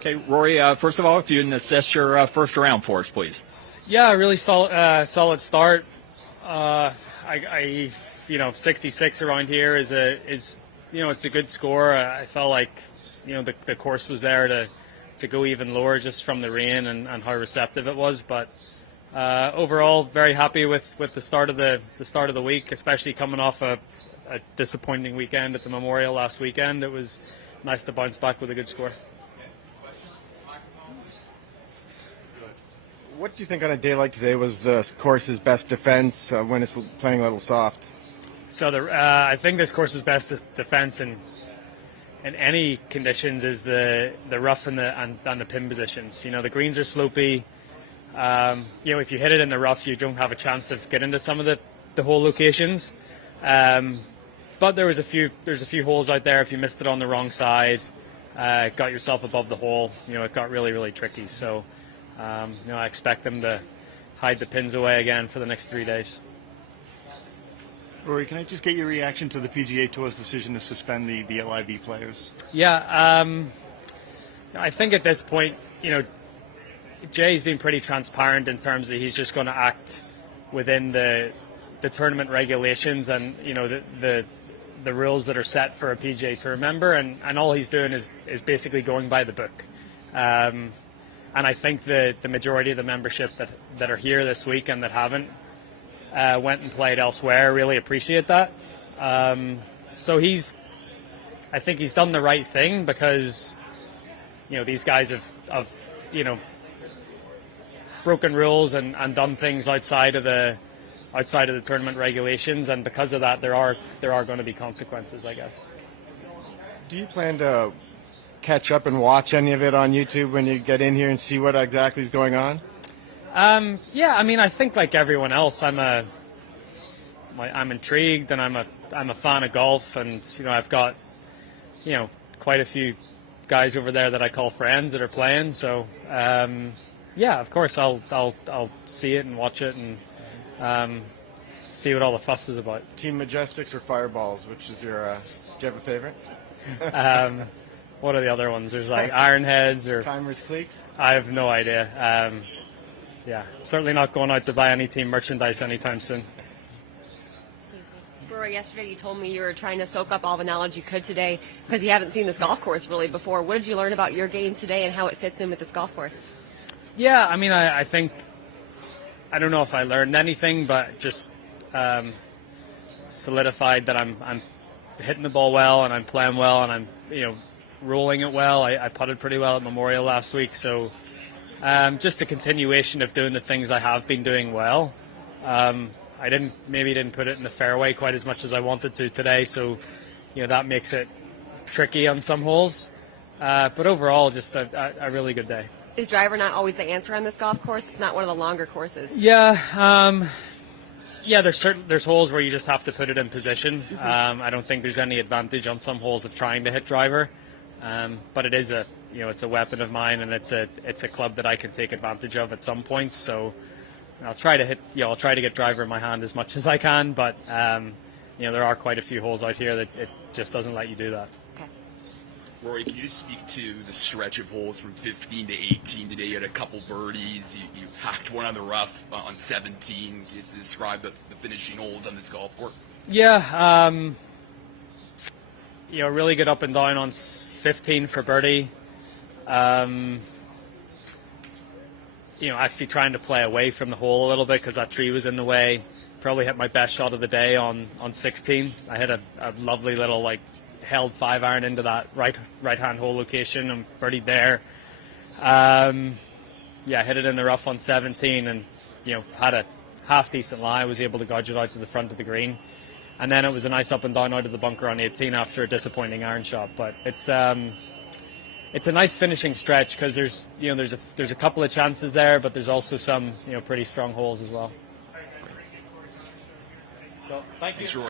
Okay, Rory, first of all, if you can assess your first round for us, please. Yeah, really solid start. I 66 around here is it's a good score. I felt like the course was there to go even lower just from the rain and how receptive it was. But overall, very happy with the start of the week, especially coming off a disappointing weekend at the Memorial last weekend. It was nice to bounce back with a good score. What do you think on a day like today was the course's best defense when it's playing a little soft? So I think this course's best defense in any conditions is the rough and the pin positions. The greens are slopey. If you hit it in the rough, you don't have a chance of getting into some of the hole locations. But there's a few holes out there. If you missed it on the wrong side, got yourself above the hole, it got really, really tricky. So. I expect them to hide the pins away again for the next 3 days. Rory, can I just get your reaction to the PGA Tour's decision to suspend the LIV players? Yeah, I think at this point, Jay's been pretty transparent in terms of he's just going to act within the tournament regulations and the rules that are set for a PGA Tour member, and all he's doing is basically going by the book. And I think the majority of the membership that are here this week and that haven't went and played elsewhere really appreciate that. So I think he's done the right thing because these guys have broken rules and done things outside of the tournament regulations, and because of that there are going to be consequences, I guess. Do you plan to catch up and watch any of it on YouTube when you get in here and see what exactly is going on? Yeah, I think like everyone else, I'm intrigued, and I'm a fan of golf, and I've got quite a few guys over there that I call friends that are playing. So yeah, of course I'll see it and watch it and see what all the fuss is about. Team Majestics or Fireballs? Which is your? Do you have a favorite? What are the other ones? There's like Ironheads or Timers, Cliques? I have no idea. Yeah, certainly not going out to buy any team merchandise anytime soon. Rory, yesterday you told me you were trying to soak up all the knowledge you could today because you haven't seen this golf course really before. What did you learn about your game today and how it fits in with this golf course? Yeah, I think, I don't know if I learned anything, but just solidified that I'm hitting the ball well and I'm playing well and I'm rolling it well. I putted pretty well at Memorial last week, so just a continuation of doing the things I have been doing well. I didn't put it in the fairway quite as much as I wanted to today, so that makes it tricky on some holes. But overall, just a really good day. Is driver not always the answer on this golf course? It's not one of the longer courses. Yeah. Yeah, there's holes where you just have to put it in position. I don't think there's any advantage on some holes of trying to hit driver. But it is it's a weapon of mine, and it's a club that I can take advantage of at some points. So I'll try to I'll try to get driver in my hand as much as I can. But there are quite a few holes out here that it just doesn't let you do that. Okay. Rory, can you just speak to the stretch of holes from 15 to 18 today? You had a couple birdies. You hacked one on the rough on 17. Can you just describe the finishing holes on this golf course? Yeah. Really good up and down on 15 for birdie. Actually trying to play away from the hole a little bit because that tree was in the way. Probably hit my best shot of the day on 16. I hit a lovely little held 5-iron into that right-hand hole location and birdied there. Hit it in the rough on 17 and had a half-decent lie. I was able to gouge it out to the front of the green. And then it was a nice up and down out of the bunker on 18 after a disappointing iron shot. But it's a nice finishing stretch because there's a couple of chances there, but there's also some pretty strong holes as well. Thank you.